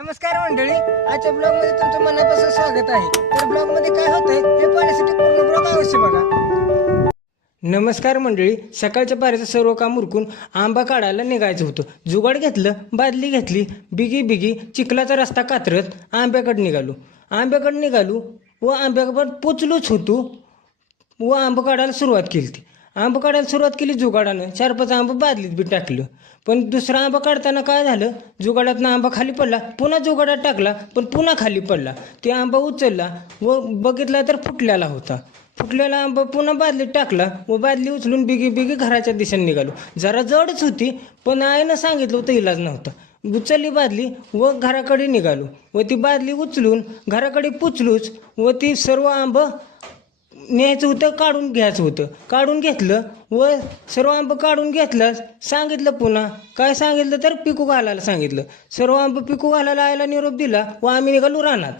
नमस्कार मंडळी, आजच्या ब्लॉग मध्ये तुमचं मनापासून स्वागत आहे. तर ब्लॉग मध्ये काय होतंय हे पाहण्यासाठी पूर्ण ब्लॉग अवश्य बघा. नमस्कार मंडळी, सकाळच्या पाऱ्याचं सर्व काम उरकून आंबा काढायला निघायचं होतं. जुगाड घेतलं, बादली घेतली, बिगी चिखलाचा रस्ता कात्रत आंब्याकडे निघालो व आंब्याकडे पोचलोच होतो व आंबा काढायला सुरुवात केली. आंबा काढायला सुरुवात केली जुगाडानं, 4-5 आंबा बादलीत बी टाकलं. पण दुसरा आंबा काढताना काय झालं, जुगाडातनं आंबा खाली पडला, पुन्हा जुगाडात टाकला पण पुन्हा खाली पडला. ते आंबा उचलला व बघितला तर फुटलेला होता. फुटलेला आंबा पुन्हा बादलीत टाकला व बादली उचलून बिगी घराच्या दिशेने निघालो. जरा जडच होती पण आईनं सांगितलं होतं, इलाज नव्हता. उचलली बादली व घराकडे निघालो व ती बादली उचलून घराकडे पुचलोच व ती सर्व आंबं न्यायचं होतं, काढून घेतलं व सर्व आंबं काढून घेतलं. सांगितलं पुन्हा काय सांगितलं तर पिकू घालायला सांगितलं. सर्व आंबं पिकू घालायला आयला निरोप दिला व आम्ही निघालो रानात.